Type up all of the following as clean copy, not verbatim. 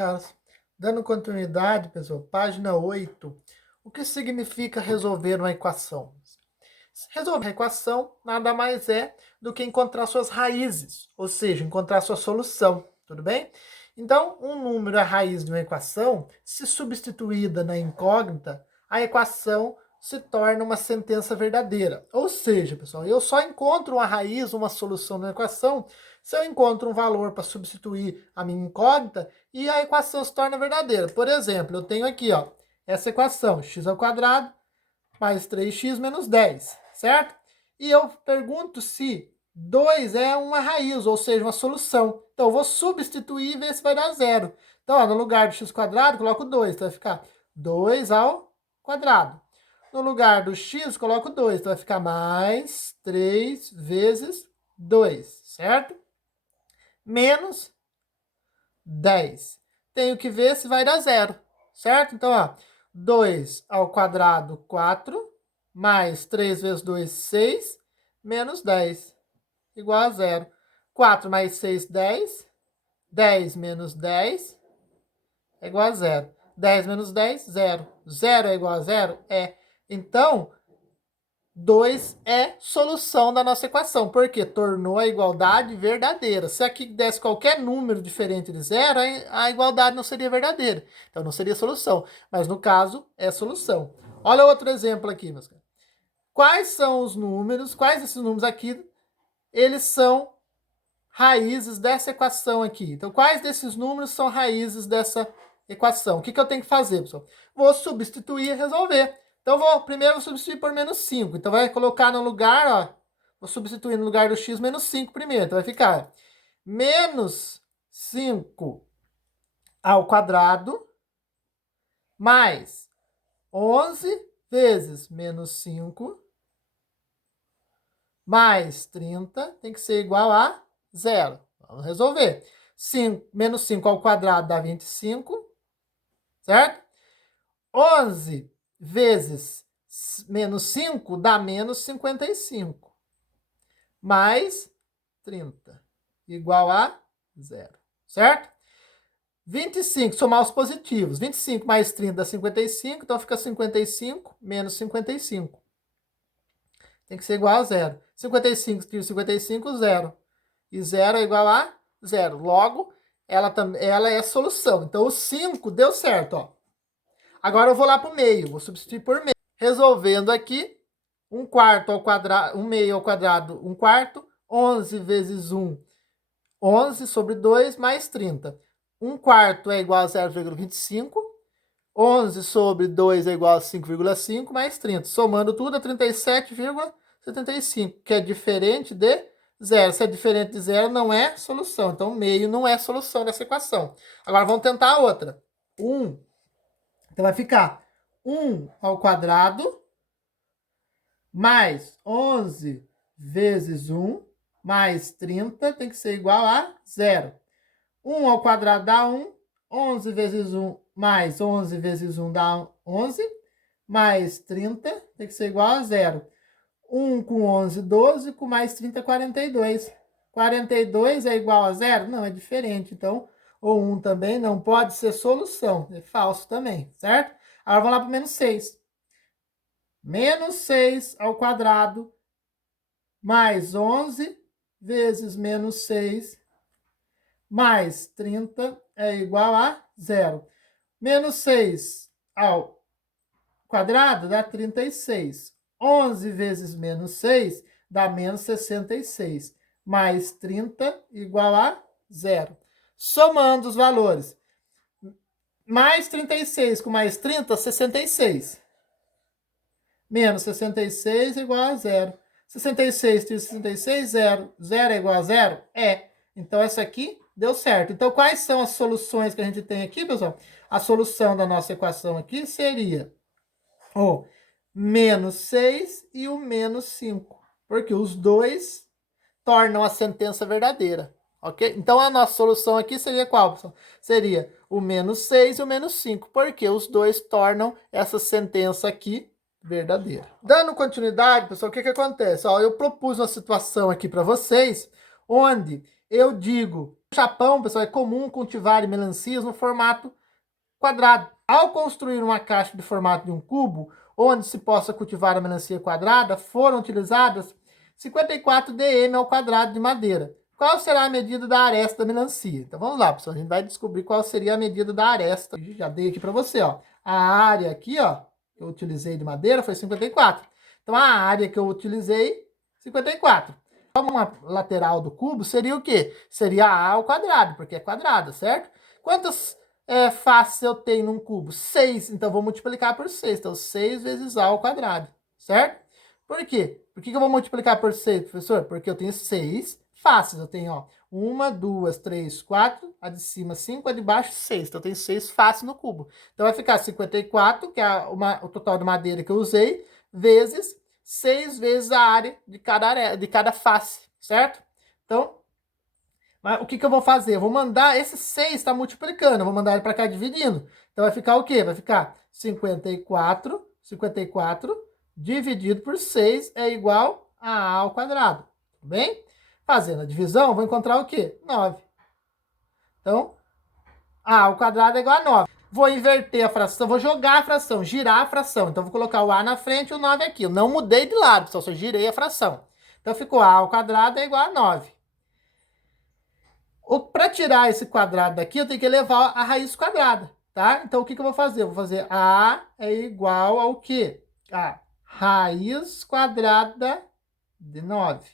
caras. Dando continuidade, pessoal, página 8. O que significa resolver uma equação? Resolver uma equação nada mais é do que encontrar suas raízes, ou seja, encontrar sua solução, tudo bem? Então, um número é a raiz de uma equação, se substituída na incógnita, a equação se torna uma sentença verdadeira. Ou seja, pessoal, eu só encontro uma raiz, uma solução da equação, se eu encontro um valor para substituir a minha incógnita e a equação se torna verdadeira. Por exemplo, eu tenho aqui, ó, essa equação, x ao quadrado mais 3x menos 10, certo? E eu pergunto se 2 é uma raiz, ou seja, uma solução. Então, eu vou substituir e ver se vai dar zero. Então, ó, no lugar do x quadrado, coloco 2, então vai ficar 2 ao quadrado. No lugar do x, coloco 2, então vai ficar mais 3 vezes 2, certo? Menos 10. Tenho que ver se vai dar zero, certo? Então, ó, 2 ao quadrado, 4, mais 3 vezes 2, 6, menos 10, igual a zero. 4 mais 6, 10. 10 menos 10 é igual a zero. 10 menos 10, zero. Zero é igual a zero? É. Então, 2 é solução da nossa equação, porque tornou a igualdade verdadeira. Se aqui desse qualquer número diferente de zero, a igualdade não seria verdadeira. Então, não seria solução. Mas, no caso, é solução. Olha outro exemplo aqui, meus caras. Quais são os números, quais desses números aqui, eles são raízes dessa equação aqui? Então, quais desses números são raízes dessa equação? O que eu tenho que fazer, pessoal? Vou substituir e resolver. Então, primeiro vou substituir por menos 5. Então, vai colocar no lugar, ó, vou substituir no lugar do x menos 5 primeiro. Então, vai ficar menos 5 ao quadrado mais 11 vezes menos 5 mais 30 tem que ser igual a zero. Vamos resolver. Menos 5 ao quadrado dá 25, certo? 11 vezes menos 5 dá menos 55. Mais 30, igual a zero, certo? 25, somar os positivos. 25 mais 30 dá 55, então fica 55 menos 55. Tem que ser igual a zero. 55 tira 55, zero. E zero é igual a zero. Logo, ela é a solução. Então, o 5 deu certo, ó. Agora eu vou lá para o meio, vou substituir por meio. Resolvendo aqui, 1 quarto ao quadrado, 1 meio ao quadrado, 1 quarto. 11 vezes 1, 11 sobre 2, mais 30. 1 quarto é igual a 0,25. 11 sobre 2 é igual a 5,5, mais 30. Somando tudo é 37,75, que é diferente de zero. Se é diferente de zero, não é solução. Então, meio não é solução dessa equação. Agora, vamos tentar a outra. 1. Então, vai ficar 1 ao quadrado mais 11 vezes 1 mais 30 tem que ser igual a zero. 1 ao quadrado dá 1. 11 vezes 1 mais 11 vezes 1 dá 11. Mais 30 tem que ser igual a zero. 1 com 11, 12. Com mais 30, 42. 42 é igual a zero? Não, é diferente. Então, o 1 também não pode ser solução. É falso também, certo? Agora, vamos lá para o menos 6. Menos 6 ao quadrado mais 11 vezes menos 6 mais 30 é igual a zero. Menos 6 ao quadrado dá 36. 11 vezes menos 6 dá menos 66. Mais 30 igual a zero. Somando os valores. Mais 36 com mais 30, 66. Menos 66 igual a zero. 66 tira 66, zero. Zero é igual a zero? É. Então, essa aqui deu certo. Então, quais são as soluções que a gente tem aqui, pessoal? A solução da nossa equação aqui seria o menos 6 e o menos 5. Porque os dois tornam a sentença verdadeira. Ok? Então, a nossa solução aqui seria qual, pessoal? Seria o menos 6 e o menos 5. Porque os dois tornam essa sentença aqui verdadeira. Dando continuidade, pessoal, o que acontece? Ó, eu propus uma situação aqui para vocês, onde eu digo No Japão, pessoal, é comum cultivar melancias no formato quadrado. Ao construir uma caixa de formato de um cubo, onde se possa cultivar a melancia quadrada, foram utilizadas 54 dm ao quadrado de madeira. Qual será a medida da aresta da melancia? Então vamos lá, pessoal, a gente vai descobrir qual seria a medida da aresta. Já dei aqui para você, ó. A área aqui, ó, que eu utilizei de madeira foi 54. Então a área que eu utilizei, 54. Uma lateral do cubo seria o quê? Seria a ao quadrado, porque é quadrada, certo? Quantas faces eu tenho num cubo? 6. Então, vou multiplicar por 6. Então, 6 vezes a ao quadrado, certo? Por quê? Por que eu vou multiplicar por 6, professor? Porque eu tenho 6 faces. Eu tenho, ó, 1, 2, 3, 4. A de cima, 5. A de baixo, 6. Então, eu tenho 6 faces no cubo. Então, vai ficar 54, que é o total de madeira que eu usei, vezes 6 vezes a área de cada face, certo? Então, o que eu vou fazer? Eu vou mandar esse 6 está multiplicando, eu vou mandar ele para cá dividindo. Então vai ficar o quê? Vai ficar 54 dividido por 6 é igual a A ao quadrado. Tudo bem? Fazendo a divisão, vou encontrar o quê? 9. Então, A ao quadrado é igual a 9. Vou inverter a fração, vou jogar a fração, girar a fração. Então, vou colocar o A na frente e o 9 aqui. Eu não mudei de lado, só girei a fração. Então, ficou A ao quadrado é igual a 9. Para tirar esse quadrado daqui, eu tenho que elevar a raiz quadrada, tá? Então, o que eu vou fazer? Eu vou fazer A é igual ao quê? A raiz quadrada de 9.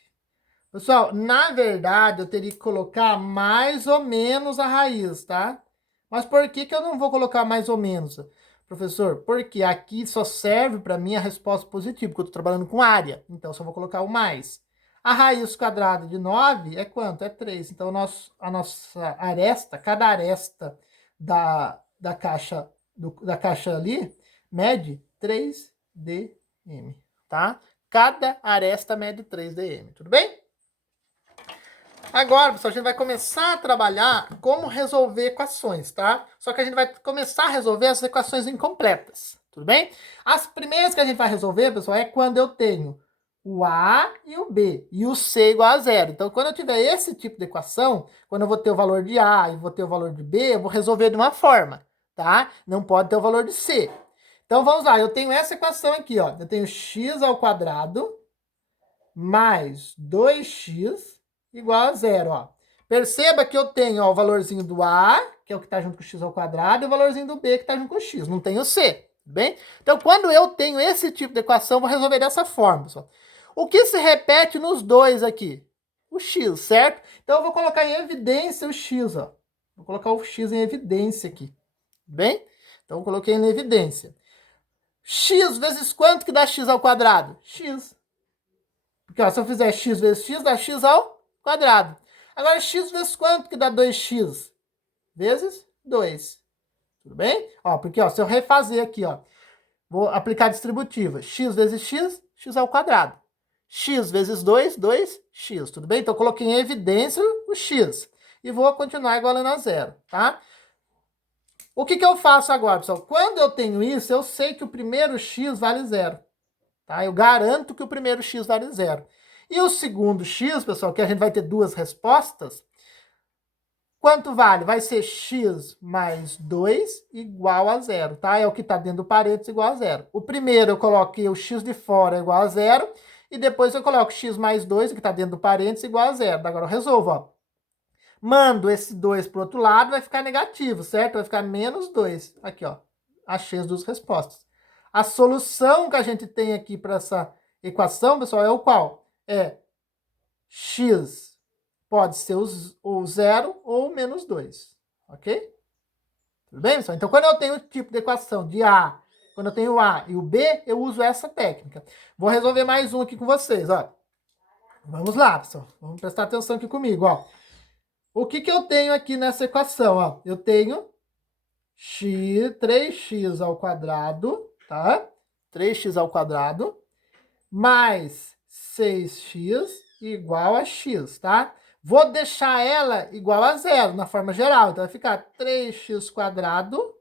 Pessoal, na verdade, eu teria que colocar mais ou menos a raiz, tá? Mas por que eu não vou colocar mais ou menos, professor? Porque aqui só serve para mim a resposta positiva, porque eu estou trabalhando com área. Então, só vou colocar o mais. A raiz quadrada de 9 é quanto? É 3. Então, a nossa aresta, cada aresta da caixa ali, mede 3 dm, tá? Cada aresta mede 3 dm, tudo bem? Agora, pessoal, a gente vai começar a trabalhar como resolver equações, tá? Só que a gente vai começar a resolver as equações incompletas, tudo bem? As primeiras que a gente vai resolver, pessoal, é quando eu tenho o A e o B, e o C igual a zero. Então, quando eu tiver esse tipo de equação, quando eu vou ter o valor de A e vou ter o valor de B, eu vou resolver de uma forma, tá? Não pode ter o valor de C. Então, vamos lá, eu tenho essa equação aqui, ó. Eu tenho x ao quadrado mais 2x igual a zero, ó. Perceba que eu tenho, ó, o valorzinho do A, que é o que está junto com o x ao quadrado, e o valorzinho do B, que está junto com o x. Não tem o C, tudo bem? Então, quando eu tenho esse tipo de equação, eu vou resolver dessa forma, pessoal. O que se repete nos dois aqui? O x, certo? Então, eu vou colocar em evidência o x, ó. Vou colocar o x em evidência aqui, tudo bem? Então, eu coloquei em evidência. X vezes quanto que dá x ao quadrado? X. Porque, ó, se eu fizer x vezes x, dá x ao quadrado. Agora, x vezes quanto que dá 2x? Vezes 2. Tudo bem? Ó, porque, ó, se eu refazer aqui, ó, vou aplicar a distributiva. X vezes x, x ao quadrado. X vezes 2, 2x. Tudo bem? Então, eu coloquei em evidência o x. E vou continuar igualando a zero, tá? O que eu faço agora, pessoal? Quando eu tenho isso, eu sei que o primeiro x vale zero. Tá? Eu garanto que o primeiro x vale zero. E o segundo x, pessoal, que a gente vai ter duas respostas, quanto vale? Vai ser x mais 2 igual a zero, tá? É o que está dentro do parênteses igual a zero. O primeiro eu coloquei o x de fora igual a zero, e depois eu coloco x mais 2, o que está dentro do parênteses, igual a zero. Agora eu resolvo, ó. Mando esse 2 para o outro lado, vai ficar negativo, certo? Vai ficar menos 2. Aqui, ó. Achei as duas respostas. A solução que a gente tem aqui para essa equação, pessoal, é o qual? É x pode ser o 0 ou menos 2. Ok? Tudo bem, pessoal? Então, quando eu tenho o tipo de equação de A, quando eu tenho o A e o B, eu uso essa técnica. Vou resolver mais um aqui com vocês, ó. Vamos lá, pessoal. Vamos prestar atenção aqui comigo, ó. O que eu tenho aqui nessa equação, ó? Eu tenho 3x ao quadrado, tá? 3x ao quadrado mais 6x igual a x, tá? Vou deixar ela igual a zero na forma geral. Então, vai ficar 3x quadrado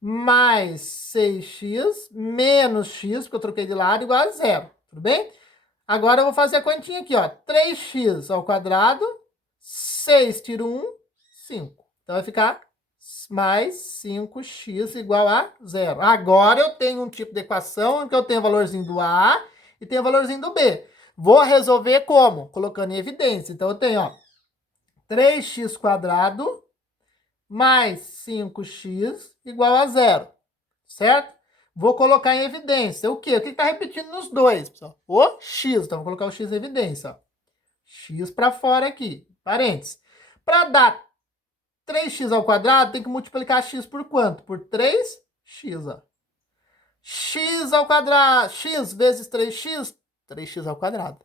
mais 6x menos x, porque eu troquei de lado, igual a zero. Tudo bem? Agora, eu vou fazer a continha aqui, ó. 3x ao quadrado 6 tiro 1, 5. Então vai ficar mais 5x igual a 0. Agora eu tenho um tipo de equação em que eu tenho o valorzinho do A e tenho o valorzinho do B. Vou resolver como? Colocando em evidência. Então eu tenho, ó, 3x² mais 5x igual a 0. Certo? Vou colocar em evidência o quê? O que está repetindo nos dois, pessoal? O x. Então, vou colocar o x em evidência. Ó. X para fora aqui. Parênteses. Para dar 3x², tem que multiplicar x por quanto? Por 3x. Ó. X². X vezes 3x, 3x².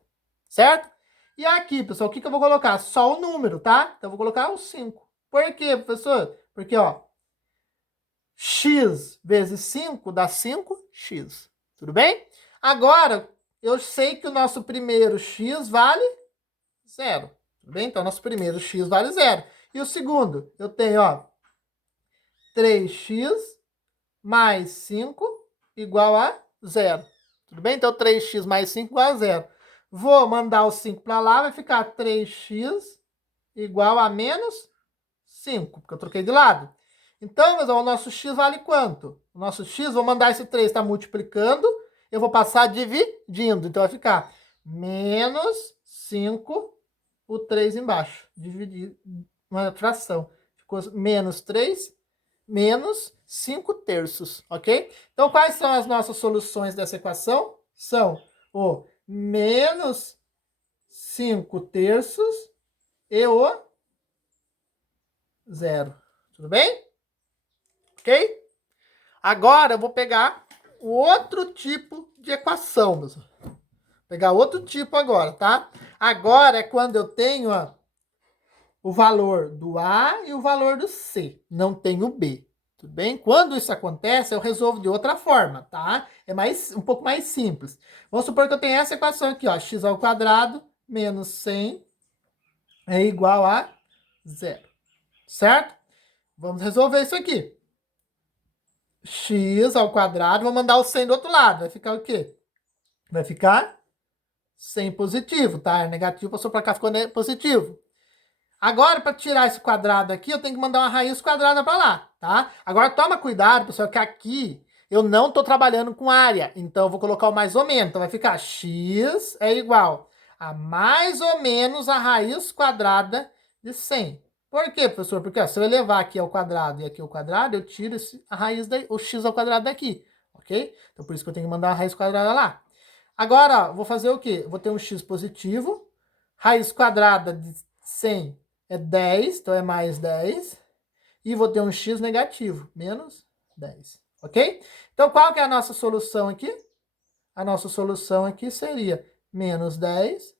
Certo? E aqui, pessoal, o que eu vou colocar? Só o número, tá? Então, eu vou colocar o 5. Por quê, professor? Porque, ó, x vezes 5 dá 5x. Tudo bem? Agora, eu sei que o nosso primeiro x vale 0. Tudo bem? Então, nosso primeiro x vale 0. E o segundo, eu tenho, ó, 3x mais 5 igual a 0. Tudo bem? Então, 3x mais 5 igual a 0. Vou mandar o 5 para lá, vai ficar 3x igual a menos 5, porque eu troquei de lado. Então, meus amigos, o nosso x vale quanto? O nosso x, vou mandar esse 3 estar multiplicando, eu vou passar dividindo. Então, vai ficar menos 5, o 3 embaixo. Dividir uma fração. Ficou menos 3, menos 5 terços, ok? Então, quais são as nossas soluções dessa equação? São o menos 5 terços e o 0. Tudo bem? Ok? Agora eu vou pegar o outro tipo de equação, pessoal. Vou pegar outro tipo agora, tá? Agora é quando eu tenho ó, o valor do A e o valor do C. Não tenho o B. Tudo bem? Quando isso acontece, eu resolvo de outra forma, tá? É um pouco mais simples. Vamos supor que eu tenho essa equação aqui, ó. X² menos 100 é igual a 0. Certo? Vamos resolver isso aqui. X², vou mandar o 100 do outro lado. Vai ficar o quê? Vai ficar 100 positivo, tá? É negativo, passou para cá, ficou positivo. Agora, para tirar esse quadrado aqui, eu tenho que mandar uma raiz quadrada para lá, tá? Agora, toma cuidado, pessoal, que aqui eu não estou trabalhando com área. Então, eu vou colocar o mais ou menos. Então, vai ficar x é igual a mais ou menos a raiz quadrada de 100. Por quê, professor? Porque ó, se eu levar aqui ao quadrado e aqui ao quadrado, eu tiro a raiz o x² daqui, ok? Então, por isso que eu tenho que mandar a raiz quadrada lá. Agora, ó, vou fazer o quê? Vou ter um x positivo, raiz quadrada de 100 é 10, então é mais 10. E vou ter um x negativo, menos 10, ok? Então, qual que é a nossa solução aqui? A nossa solução aqui seria menos 10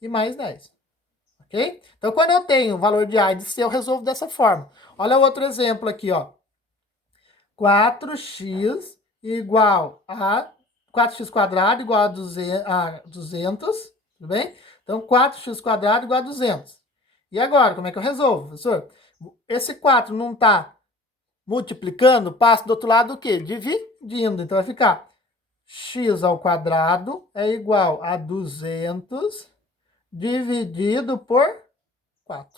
e mais 10. Ok? Então, quando eu tenho o valor de A e de C, eu resolvo dessa forma. Olha o outro exemplo aqui, ó. 4x igual a 4x² igual a 200, tudo bem? Então, 4x² igual a 200. E agora, como é que eu resolvo, professor? Esse 4 não está multiplicando, passo do outro lado o quê? Dividindo. Então, vai ficar x² é igual a 200 dividido por 4.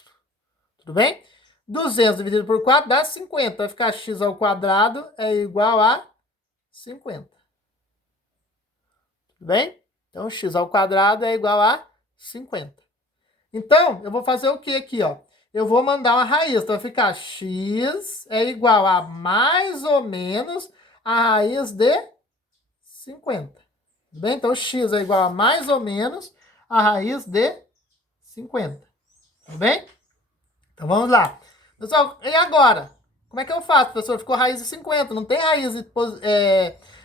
Tudo bem? 200 dividido por 4 dá 50. Vai ficar x² é igual a 50. Tudo bem? Então, x² é igual a 50. Então, eu vou fazer o que aqui, ó? Eu vou mandar uma raiz. Então, vai ficar x é igual a mais ou menos a raiz de 50. Tudo bem? Então, x é igual a mais ou menos a raiz de 50. Tudo bem? Então, vamos lá. Pessoal, e agora? Como é que eu faço, professor? Ficou raiz de 50, não tem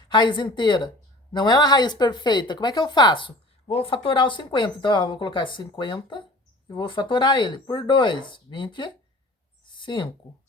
raiz inteira. Não é uma raiz perfeita. Como é que eu faço? Vou fatorar o 50. Então, ó, vou colocar 50 e vou fatorar ele por 2, 25.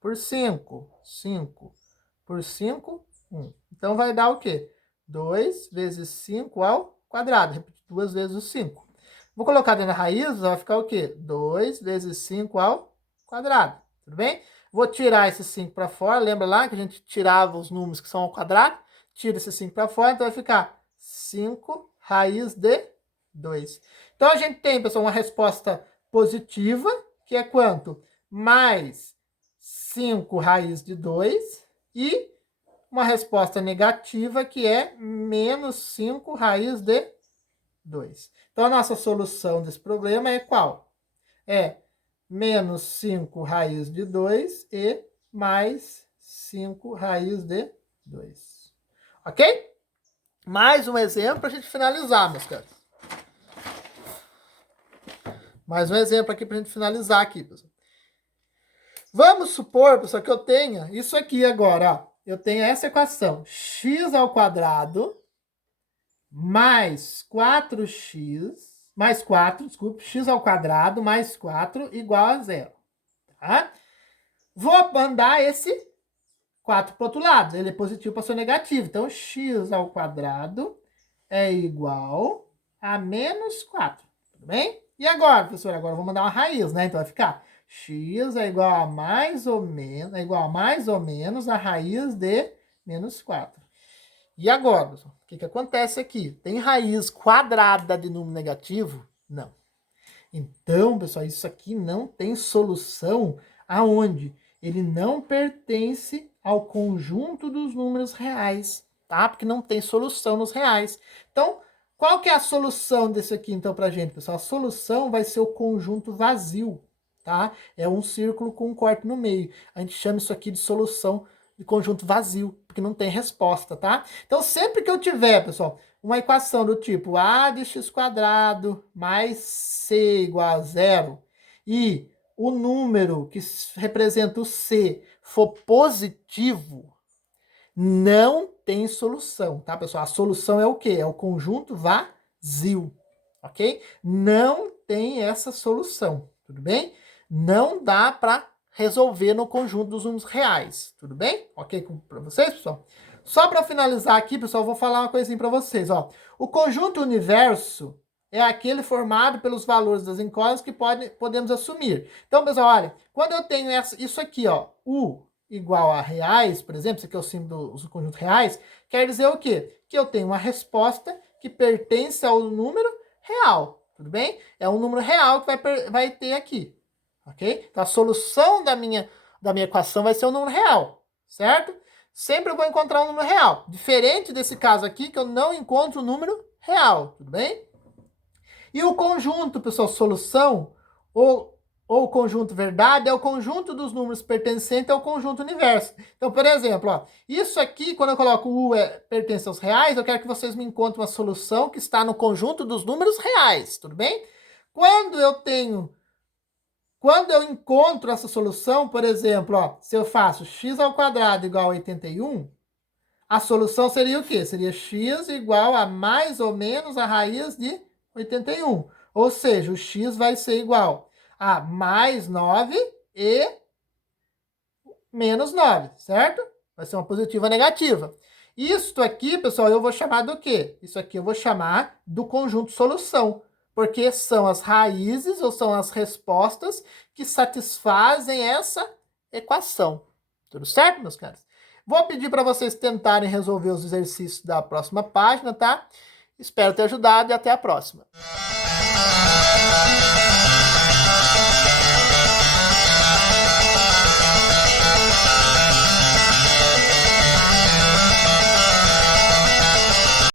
Por 5, 5. Por 5, 1. Então, vai dar o quê? 2 vezes 5 ao quadrado. Repetir 2 vezes o 5. Vou colocar dentro da raiz, vai ficar o quê? 2 vezes 5 ao quadrado. Tudo bem? Vou tirar esse 5 para fora. Lembra lá que a gente tirava os números que são ao quadrado? Tira esse 5 para fora, então vai ficar 5 raiz de 2. Então, a gente tem, pessoal, uma resposta positiva, que é quanto? Mais 5 raiz de 2, e uma resposta negativa, que é menos 5 raiz de 2. Então, a nossa solução desse problema é qual? É menos 5 raiz de 2 e mais 5 raiz de 2. Ok? Mais um exemplo para a gente finalizar, meus caros. Mais um exemplo aqui para a gente finalizar aqui, pessoal. Vamos supor, pessoal, que eu tenha isso aqui agora, ó. Eu tenho essa equação, x ao quadrado mais 4x, mais 4, desculpa, x ao quadrado mais 4 igual a 0. Tá? Vou mandar esse 4 para o outro lado. Ele é positivo para ser negativo. Então, x ao quadrado é igual a menos 4. Tudo bem? E agora, professor? Agora eu vou mandar uma raiz, né? Então vai ficar x é igual a mais ou menos a raiz de menos 4. E agora, pessoal? O que acontece aqui? Tem raiz quadrada de número negativo? Não. Então, pessoal, isso aqui não tem solução aonde ele não pertence ao conjunto dos números reais, tá? Porque não tem solução nos reais. Então, qual que é a solução desse aqui, então, pra gente, pessoal? A solução vai ser o conjunto vazio, tá? É um círculo com um corte no meio. A gente chama isso aqui de solução de conjunto vazio, porque não tem resposta, tá? Então, sempre que eu tiver, pessoal, uma equação do tipo a de x quadrado mais c igual a 0 e o número que representa o c for positivo, não tem solução, tá, pessoal? A solução é o quê? É o conjunto vazio, ok? Não tem essa solução, tudo bem? Não dá para resolver no conjunto dos números reais, tudo bem? Ok para vocês, pessoal? Só para finalizar aqui, pessoal, eu vou falar uma coisinha para vocês, ó. O conjunto universo é aquele formado pelos valores das incógnitas que podemos assumir. Então, pessoal, olha, quando eu tenho isso aqui, ó, U igual a reais, por exemplo, isso aqui é o símbolo do conjunto reais, quer dizer o quê? Que eu tenho uma resposta que pertence ao número real, tudo bem? É um número real que vai ter aqui, ok? Então, a solução da minha equação vai ser um número real, certo? Sempre eu vou encontrar um número real. Diferente desse caso aqui, que eu não encontro o número real, tudo bem? E o conjunto, pessoal, solução, ou o conjunto verdade, é o conjunto dos números pertencentes ao conjunto universo. Então, por exemplo, ó, isso aqui, quando eu coloco U pertence aos reais, eu quero que vocês me encontrem uma solução que está no conjunto dos números reais, tudo bem? Quando eu encontro essa solução, por exemplo, ó, se eu faço x ao quadrado igual a 81, a solução seria o quê? Seria x igual a mais ou menos a raiz de 81. Ou seja, o x vai ser igual a mais 9 e menos 9, certo? Vai ser uma positiva negativa. Isso aqui, pessoal, eu vou chamar do quê? Isso aqui eu vou chamar do conjunto solução, porque são as raízes ou são as respostas que satisfazem essa equação. Tudo certo, meus caros? Vou pedir para vocês tentarem resolver os exercícios da próxima página, tá? Espero ter ajudado e até a próxima.